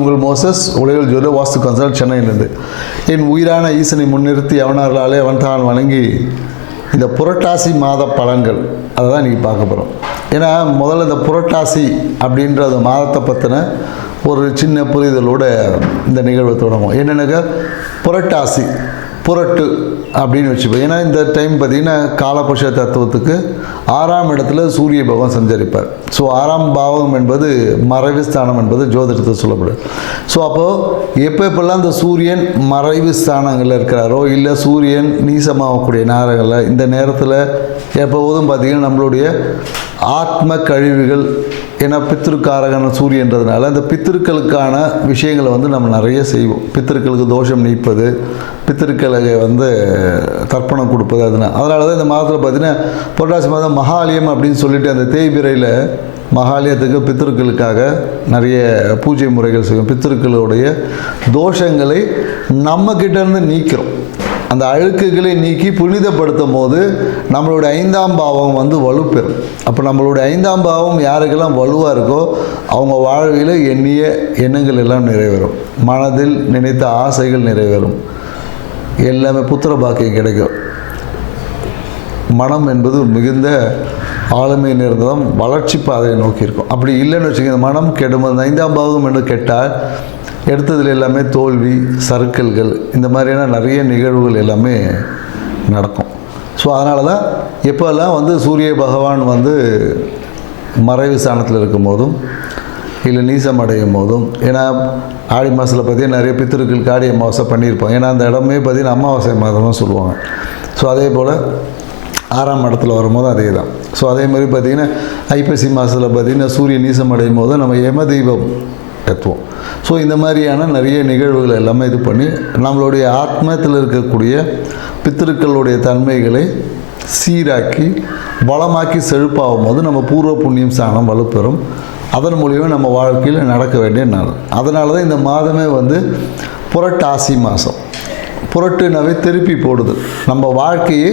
உங்கள் மோசஸ் உலகில் ஜோதி வாஸ்து கன்சல்ட் சென்னையிலிருந்து. என் உயிரான ஈசனை முன்னிறுத்தி அவனர்களாலே அவன் தான் வணங்கி இந்த புரட்டாசி மாத பலன்கள். அதை தான் இன்றைக்கி பார்க்க போகிறோம் ஏன்னா முதல்ல இந்த புரட்டாசி அப்படின்ற அந்த மாதத்தை பற்றின ஒரு சின்ன புரிதலோட இந்த நிகழ்வை தொடங்கும் என்னென்னாக்கா புரட்டாசி புரட்டு அப்படின்னு வச்சுப்போம். ஏன்னா இந்த டைம் பார்த்திங்கன்னா காலபுஷ தத்துவத்துக்கு ஆறாம் இடத்துல சூரிய பகவான் சஞ்சரிப்பார். ஸோ ஆறாம் பாவம் என்பது மறைவு ஸ்தானம் என்பது ஜோதிடத்தில் சொல்லப்படும் ஸோ அப்போது எப்போ எப்பெல்லாம் இந்த சூரியன் மறைவு ஸ்தானங்களில் இருக்கிறாரோ இல்லை சூரியன் நீசமாகக்கூடிய நேரங்களில் இந்த நேரத்தில் எப்போதும் பார்த்திங்கன்னா நம்மளுடைய ஆத்ம கழிவுகள் ஏன்னா பித்திருக்காரகன சூரியன்றதுனால அந்த பித்திருக்களுக்கான விஷயங்களை வந்து நம்ம நிறைய செய்வோம். பித்திருக்களுக்கு தோஷம் நீப்பது பித்திருக்களுக்கு வந்து தர்ப்பணம் கொடுப்பது அதனால் அதனால தான் இந்த மாதத்தில் பார்த்தீங்கன்னா புரட்டாசி மாதம் மகாலயம் அப்படின்னு சொல்லிட்டு அந்த தேய்பிரையில் மகாலயத்துக்கு பித்திருக்களுக்காக நிறைய பூஜை முறைகள் செய்யும் பித்திருக்களுடைய தோஷங்களை நம்மக்கிட்டேருந்து நீக்கிறோம். அந்த அழுக்குகளை நீக்கி புனிதப்படுத்தும் போது நம்மளுடைய ஐந்தாம் பாவம் வந்து வலுப்பெறும். அப்போ நம்மளுடைய ஐந்தாம் பாவம் யாருக்கெல்லாம் வலுவாக இருக்கோ அவங்க வாழ்வில் எண்ணிய எண்ணங்கள் எல்லாம் நிறைவேறும். மனதில் நினைத்த ஆசைகள் நிறைவேறும். எல்லாமே புத்திர பாக்கியம் கிடைக்கும். மனம் என்பது மிகுந்த ஆளுமை நிறந்ததும் வளர்ச்சி பாதையை நோக்கி இருக்கும். அப்படி இல்லைன்னு வச்சுக்கோங்க மனம் கெடும்போது ஐந்தாம் பாவகம் என்று கெட்டால் எடுத்ததில் எல்லாமே தோல்வி சறுக்கல்கள் இந்த மாதிரியான நிறைய நிகழ்வுகள் எல்லாமே நடக்கும். ஸோ அதனால தான் எப்போல்லாம் வந்து சூரிய பகவான் வந்து மறைவு ஸ்தானத்தில் இருக்கும் போதும் இல்லை நீசம் அடையும் போதும் ஏன்னா ஆடி மாதத்தில் பார்த்தீங்கன்னா நிறைய பித்திருக்கள் ஆடி அமாவாசை பண்ணியிருப்போம். ஏன்னா அந்த இடமே பார்த்தீங்கன்னா அமாவாசை மாதமாக சொல்லுவாங்க. ஸோ அதே போல் ஆறாம் இடத்துல வரும்போது அதே தான் ஸோ அதே மாதிரி பார்த்திங்கன்னா ஐப்பசி மாதத்தில் பார்த்திங்கன்னா சூரியன் நீசம் அடையும் போது நம்ம யம தெய்வம் ஸோ இந்த மாதிரியான நிறைய நிகழ்வுகள் எல்லாமே இது பண்ணி நம்மளுடைய ஆத்மத்தில் இருக்கக்கூடிய பித்திருக்களுடைய தன்மைகளை சீராக்கி வளமாக்கி செழிப்பாகும் போது நம்ம பூர்வ புண்ணியம் சாணம் வலுப்பெறும். அதன் மூலியமாக நம்ம வாழ்க்கையில் நடக்க வேண்டிய நாள். அதனால தான் இந்த மாதமே வந்து புரட்டாசி மாதம் புரட்டுனாவே திருப்பி போடுது. நம்ம வாழ்க்கையை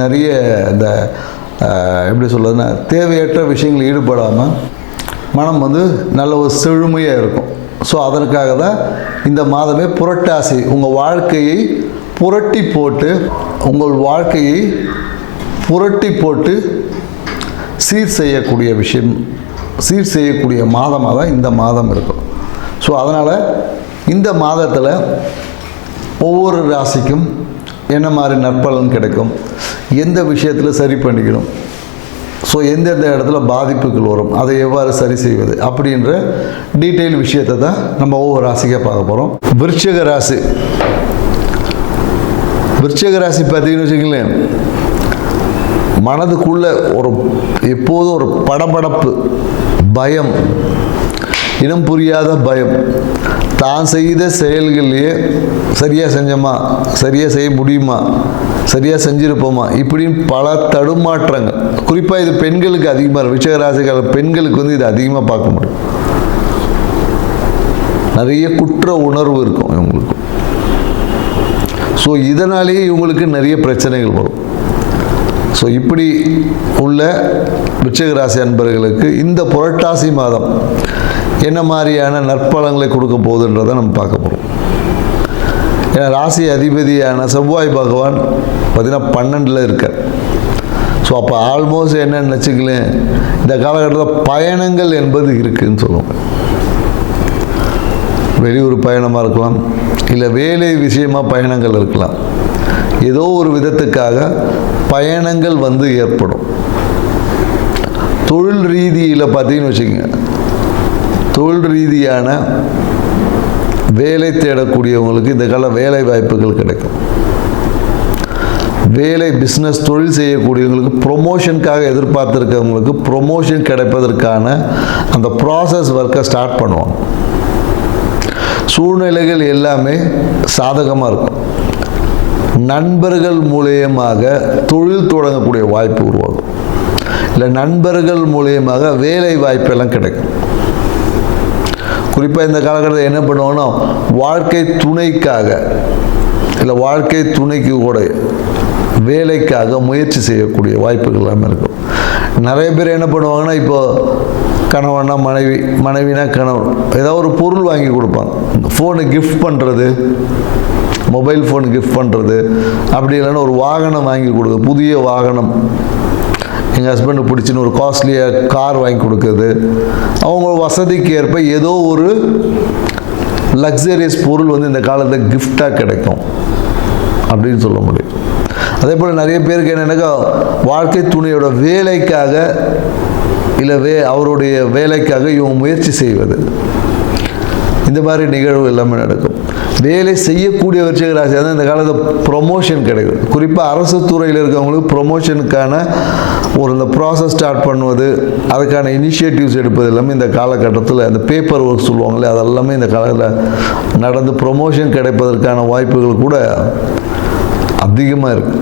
நிறைய இந்த எப்படி சொல்கிறதுன்னா தேவையற்ற விஷயங்கள் ஈடுபடாமல் மனம் வந்து நல்ல ஒரு செழுமையாக இருக்கும். ஸோ அதற்காக தான் இந்த மாதமே புரட்டாசி உங்கள் வாழ்க்கையை புரட்டி போட்டு உங்கள் வாழ்க்கையை புரட்டி போட்டு சீர் செய்யக்கூடிய விஷயம் சீர் செய்யக்கூடிய மாதமாக தான் இந்த மாதம் இருக்கும். ஸோ அதனால் இந்த மாதத்தில் ஒவ்வொரு ராசிக்கும் என்ன மாதிரி நற்பலன் கிடைக்கும்? எந்த விஷயத்தில் சரி பண்ணிக்கணும்? ஸோ எந்தெந்த இடத்துல பாதிப்புகள் வரும்? அதை எவ்வாறு சரி செய்வது? அப்படின்ற டீட்டெயில் விஷயத்தை தான் நம்ம ஒவ்வொரு ராசிக்காக பார்க்க போகிறோம் விருட்சக ராசி. விருட்சக ராசி பார்த்தீங்கன்னு வச்சுங்களேன் மனதுக்குள்ள ஒரு எப்போதும் ஒரு படபடப்பு பயம் இனம் புரியாத பயம். தான் செய்த செயல்கள்லையே சரியாக செஞ்சோமா? சரியாக செய்ய முடியுமா? சரியாக செஞ்சிருப்போமா? இப்படின்னு பல தடுமாற்றங்கள். குறிப்பாக இது பெண்களுக்கு அதிகமாக இருக்கும் விஷயராசிக்கார பெண்களுக்கு வந்து இது அதிகமாக பார்க்க முடியும். நிறைய குற்ற உணர்வு இருக்கும் இவங்களுக்கு. ஸோ இதனாலேயே இவங்களுக்கு நிறைய பிரச்சனைகள் வரும். ஸோ இப்படி உள்ள விச்சகராசி ராசி அன்பர்களுக்கு இந்த புரட்டாசி மாதம் என்ன மாதிரியான நற்பலங்களை கொடுக்க போகுதுன்றதை நம்ம பார்க்க போகிறோம் ஏன்னா ராசி அதிபதியான செவ்வாய் பகவான் பார்த்திங்கன்னா பன்னெண்டில் இருக்கார். ஸோ அப்போ ஆல்மோஸ்ட் என்னன்னு வச்சுக்கலேன் இந்த காலகட்டத்தில் பயணங்கள் என்பது இருக்குதுன்னு சொல்லுவாங்க. வெளியூர் பயணமாக இருக்கலாம் இல்லை வேலை விஷயமாக பயணங்கள் இருக்கலாம். ஏதோ ஒரு விதத்துக்காக பயணங்கள் வந்து ஏற்படும். தொழில் ரீதியில் பார்த்தீங்கன்னு வச்சுக்கோங்க. தொழில் ரீதியான வேலை தேடக்கூடியவங்களுக்கு இந்த கால வேலை வாய்ப்புகள் கிடைக்கும். வேலை பிஸ்னஸ் தொழில் செய்யக்கூடியவங்களுக்கு ப்ரொமோஷனுக்காக எதிர்பார்த்துருக்கவங்களுக்கு ப்ரொமோஷன் கிடைப்பதற்கான அந்த ப்ராசஸ் ஒர்க்கை ஸ்டார்ட் பண்ணுவாங்க. சூழ்நிலைகள் எல்லாமே சாதகமாக இருக்கும். நண்பர்கள் மூலியமாக தொழில் தொடங்கக்கூடிய வாய்ப்பு உருவாகும். இல்லை நண்பர்கள் மூலியமாக வேலை வாய்ப்பெல்லாம் கிடைக்கும். குறிப்பாக இந்த காலகட்டத்தில் என்ன பண்ணுவாங்கன்னா வாழ்க்கை துணைக்காக இல்லை வாழ்க்கை துணைக்கு கூட வேலைக்காக முயற்சி செய்யக்கூடிய வாய்ப்புகள் எல்லாமே இருக்கும். நிறைய பேர் என்ன பண்ணுவாங்கன்னா இப்போ கணவனா மனைவி மனைவினா கணவன் ஏதாவது ஒரு பொருள் வாங்கி கொடுப்பாங்க. ஃபோனை கிஃப்ட் பண்ணுறது மொபைல் ஃபோன் கிஃப்ட் பண்ணுறது அப்படி இல்லைன்னா ஒரு வாகனம் வாங்கி கொடுக்குறது புதிய வாகனம். எங்கள் ஹஸ்பண்டு பிடிச்சின்னு ஒரு காஸ்ட்லியாக கார் வாங்கி கொடுக்குறது. அவங்க வசதிக்கு ஏற்ப ஏதோ ஒரு லக்ஸரியஸ் பொருள் வந்து இந்த காலத்தில் கிஃப்டாக கிடைக்கும். அப்படின்னு சொல்ல முடியும். அதே போல் நிறைய பேருக்கு என்னென்னாக்கா வாழ்க்கை துணையோட வேலைக்காக இல்லை வே அவருடைய வேலைக்காக இவங்க முயற்சி செய்வது. இந்த மாதிரி நிகழ்வு எல்லாமே நடக்கும். வேலை செய்யக்கூடிய விருச்சிகராசி அதான் இந்த காலத்தில் ப்ரொமோஷன் கிடைக்கும் குறிப்பாக அரசு துறையில் இருக்கவங்களுக்கு ப்ரொமோஷனுக்கான ஒரு இந்த ப்ராசஸ் ஸ்டார்ட் பண்ணுவது அதுக்கான இனிஷியேட்டிவ்ஸ் எடுப்பது எல்லாமே இந்த காலகட்டத்தில் அந்த பேப்பர் ஒர்க் சொல்லுவாங்களே அதெல்லாமே இந்த காலத்தில் நடந்து ப்ரொமோஷன் கிடைப்பதற்கான வாய்ப்புகள் கூட அதிகமாக இருக்கு.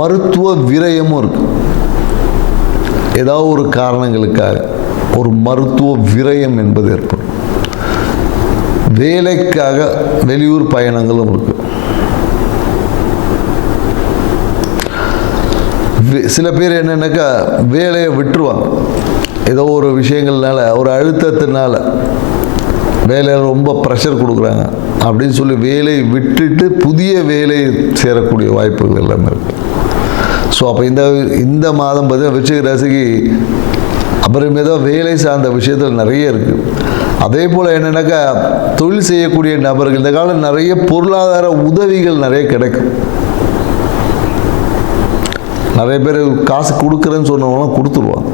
மருத்துவ விரயமும் இருக்கு. ஏதாவது ஒரு காரணங்களுக்காக ஒரு மருத்துவ விரயம் என்பது ஏற்படும். வேலைக்காக வெளியூர் பயணங்களும் இருக்கு. சில பேர் என்னன்னாக்கா வேலையை விட்டுருவாங்க. ஏதோ ஒரு விஷயங்கள்னால ஒரு அழுத்தத்தினால வேலையில் ரொம்ப ப்ரெஷர் கொடுக்குறாங்க. அப்படின்னு சொல்லி வேலையை விட்டுட்டு புதிய வேலை சேரக்கூடிய வாய்ப்புகள் எல்லாமே இருக்கு. ஸோ அப்போ இந்த இந்த மாதம் பார்த்தீங்கன்னா விருச்சிக ராசிக்கு அபரிமிதம் வேலை சார்ந்த விஷயத்தில் நிறைய இருக்குது அதே போல் என்னென்னாக்கா தொழில் செய்யக்கூடிய நபர்கள் இந்த காலம் நிறைய பொருளாதார உதவிகள் நிறைய கிடைக்கும். நிறைய பேர் காசு கொடுக்குறேன்னு சொன்னவங்களாம் கொடுத்துருவாங்க.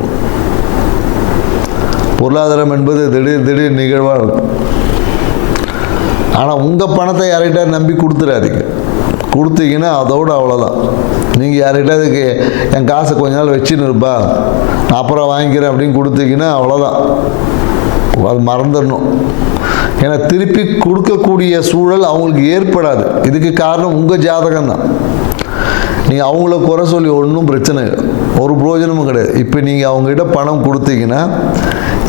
பொருளாதாரம் என்பது திடீர் திடீர் நிகழ்வாக இருக்கும். ஆனால் உங்கள் பணத்தை யார்கிட்ட நம்பி கொடுத்துடாதீங்க கொடுத்தீங்கன்னா அதோடு அவ்வளோதான் நீங்கள் யார்கிட்டதுக்கு என் காசை கொஞ்ச நாள் வச்சுன்னு இருப்பா. நான் அப்புறம் வாங்கிக்கிறேன் அப்படின்னு கொடுத்தீங்கன்னா அவ்வளோதான் அது மறந்துடணும். ஏன்னா திருப்பி கொடுக்கக்கூடிய சூழல் அவங்களுக்கு ஏற்படாது. இதுக்கு காரணம் உங்கள் ஜாதகம் தான். நீங்கள் அவங்கள குறை சொல்லி ஒன்றும் பிரச்சனை இல்லை. ஒரு பிரயோஜனமும் கிடையாது. இப்போ நீங்கள் அவங்ககிட்ட பணம் கொடுத்தீங்கன்னா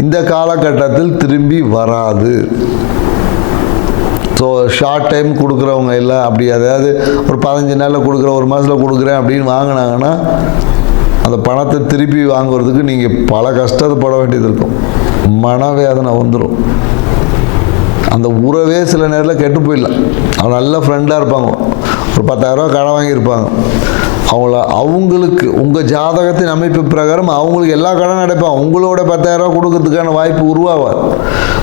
இந்த காலகட்டத்தில் திரும்பி வராது. ஸோ ஷார்ட் டைம் கொடுக்குறவங்க எல்லாம் அப்படி அதாவது ஒரு பதினஞ்சு நாளில் கொடுக்குற ஒரு மாதத்தில் கொடுக்குறேன் அப்படின்னு வாங்கினாங்கன்னா அந்த பணத்தை திருப்பி வாங்குறதுக்கு நீங்கள் பல கஷ்டத்தை பட வேண்டியது இருக்கும். மனவேதனை வந்துடும் அந்த உறவே சில நேரத்தில் கெட்டு போயிடலாம். அவங்க நல்ல ஃப்ரெண்டாக இருப்பாங்க. ஒரு பத்தாயிரரூவா கடன் வாங்கியிருப்பாங்க. அவங்கள அவங்களுக்கு உங்கள் ஜாதகத்தின் அமைப்பு பிரகாரம் அவங்களுக்கு எல்லா கடன் அடைப்பான். உங்களோட பத்தாயிரரூவா கொடுக்கறதுக்கான வாய்ப்பு உருவாகாது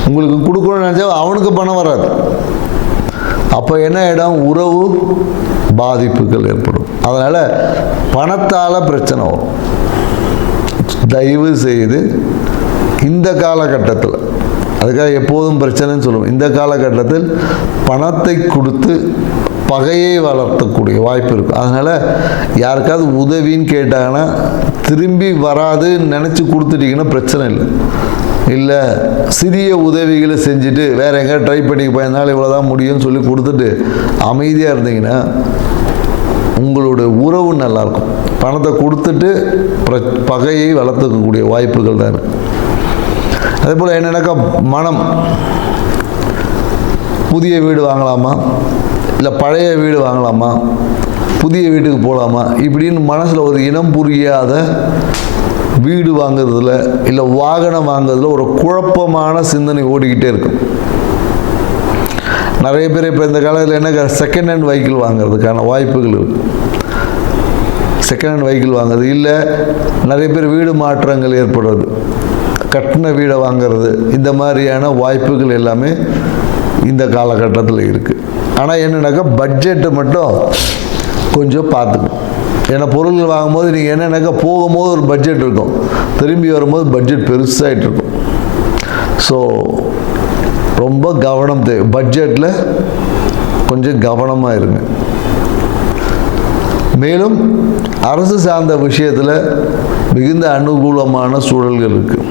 உங்களுக்கு கொடுக்கணும்னு நினச்சா அவனுக்கு பணம் வராது. அப்போ என்ன இடம் உறவு பாதிப்புகள் ஏற்படும். அதனால் பணத்தால் பிரச்சனை வரும். தயவு செய்து இந்த காலகட்டத்தில் அதுக்காக எப்போதும் பிரச்சனைன்னு சொல்லுவோம். இந்த காலகட்டத்தில் பணத்தை கொடுத்து பகையை வளர்த்தக்கூடிய வாய்ப்பு இருக்கும். அதனால் யாருக்காவது உதவின்னு கேட்டாங்கன்னா திரும்பி வராதுன்னு நினச்சி கொடுத்துட்டீங்கன்னா பிரச்சனை இல்லை. இல்லை சிறிய உதவிகளை செஞ்சுட்டு வேறு எங்கே ட்ரை பண்ணி போயிருந்தாலும் இவ்வளோ தான் முடியும்னு சொல்லி கொடுத்துட்டு அமைதியாக இருந்தீங்கன்னா உங்களோட உறவு நல்லாயிருக்கும் பணத்தை கொடுத்துட்டு பிர- பகையை வளர்த்துக்கக்கூடிய வாய்ப்புகள் தான் இருக்குது அதே போல் என்னன்னாக்கா மனம் புதிய வீடு வாங்கலாமா? இல்லை பழைய வீடு வாங்கலாமா? புதிய வீட்டுக்கு போகலாமா இப்படின்னு மனசில் ஒரு இனம் புரியாத வீடு வாங்குறதுல இல்லை வாகனம் வாங்குறதுல ஒரு குழப்பமான சிந்தனை ஓடிக்கிட்டே இருக்கும் நிறைய பேர் இப்போ இந்த காலத்தில் என்ன செகண்ட் ஹேண்ட் வெஹிக்கிள் வாங்குறதுக்கான வாய்ப்புகள் செகண்ட் ஹேண்ட் வெஹிக்கிள் வாங்குறது இல்லை நிறைய பேர் வீடு மாற்றங்கள் ஏற்படுறது. கட்டின வீடை வாங்குறது இந்த மாதிரியான வாய்ப்புகள் எல்லாமே இந்த காலகட்டத்தில் இருக்குது ஆனால் என்னென்னாக்கா பட்ஜெட்டை மட்டும் கொஞ்சம் பார்த்துக்கணும். ஏன்னா பொருள்கள் வாங்கும்போது நீங்கள் என்னென்னாக்கா போகும்போது ஒரு பட்ஜெட் இருக்கும். திரும்பி வரும்போது பட்ஜெட் பெருசாகிட்டு இருக்கும். ஸோ ரொம்ப கவனம் தேவை. பட்ஜெட்டில் கொஞ்சம் கவனமாக இருங்க. மேலும் அரசு சார்ந்த விஷயத்தில் மிகுந்த அனுகூலமான சூழல்கள் இருக்குது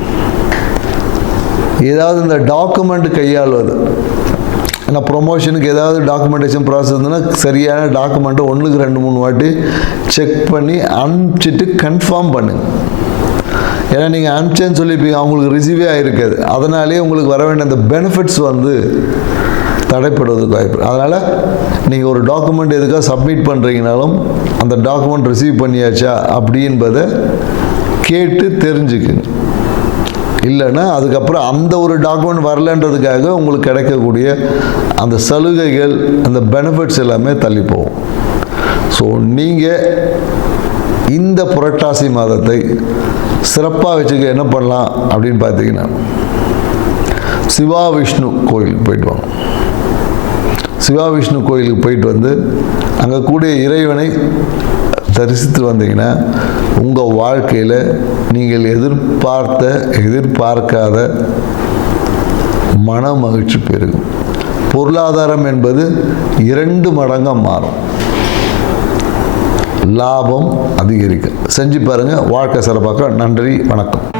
ஏதாவது இந்த டாக்குமெண்ட் கையாளுவது. ஏன்னா ப்ரொமோஷனுக்கு ஏதாவது டாக்குமெண்டேஷன் ப்ராசஸ் இருந்ததுன்னா சரியான டாக்குமெண்ட்டை ஒன்றுக்கு ரெண்டு மூணு வாட்டி செக் பண்ணி அனுப்பிச்சிட்டு கன்ஃபார்ம் பண்ணுங்கள் ஏன்னா நீங்கள் அனுப்பிச்சேன்னு சொல்லிப்பீங்க அவங்களுக்கு ரிசீவே ஆகிருக்காது அதனாலேயே உங்களுக்கு வர வேண்டிய அந்த பெனிஃபிட்ஸ் வந்து தடைப்படுவதற்கு வாய்ப்பு. அதனால் நீங்கள் ஒரு டாக்குமெண்ட் எதுக்காக சப்மிட் பண்ணுறீங்கனாலும் அந்த டாக்குமெண்ட் ரிசீவ் பண்ணியாச்சா அப்படின்பதை கேட்டு தெரிஞ்சுக்குங்க. இல்லைன்னா அதுக்கப்புறம் அந்த ஒரு டாக்குமெண்ட் வரலன்றதுக்காக உங்களுக்கு கிடைக்கக்கூடிய அந்த சலுகைகள் அந்த பெனிஃபிட்ஸ் எல்லாமே தள்ளி போகும் ஸோ நீங்கள் இந்த புரட்டாசி மாதத்தை சிறப்பாக வச்சுக்க என்ன பண்ணலாம் அப்படின்னு பார்த்தீங்கன்னா சிவா விஷ்ணு கோயிலுக்கு போயிட்டு வாங்க. சிவா விஷ்ணு கோயிலுக்கு போயிட்டு வந்து அங்கே கூடிய இறைவனை தரிசித்து வந்தீங்கன்னா உங்கள் வாழ்க்கையில் நீங்கள் எதிர்பார்த்த எதிர்பார்க்காத மன மகிழ்ச்சி பெருகும். பொருளாதாரம் என்பது இரண்டு மடங்காக மாறும். லாபம் அதிகரிக்கும். செஞ்சு பாருங்கள் வாழ்க்கை சிறப்பாக்க நன்றி. வணக்கம்.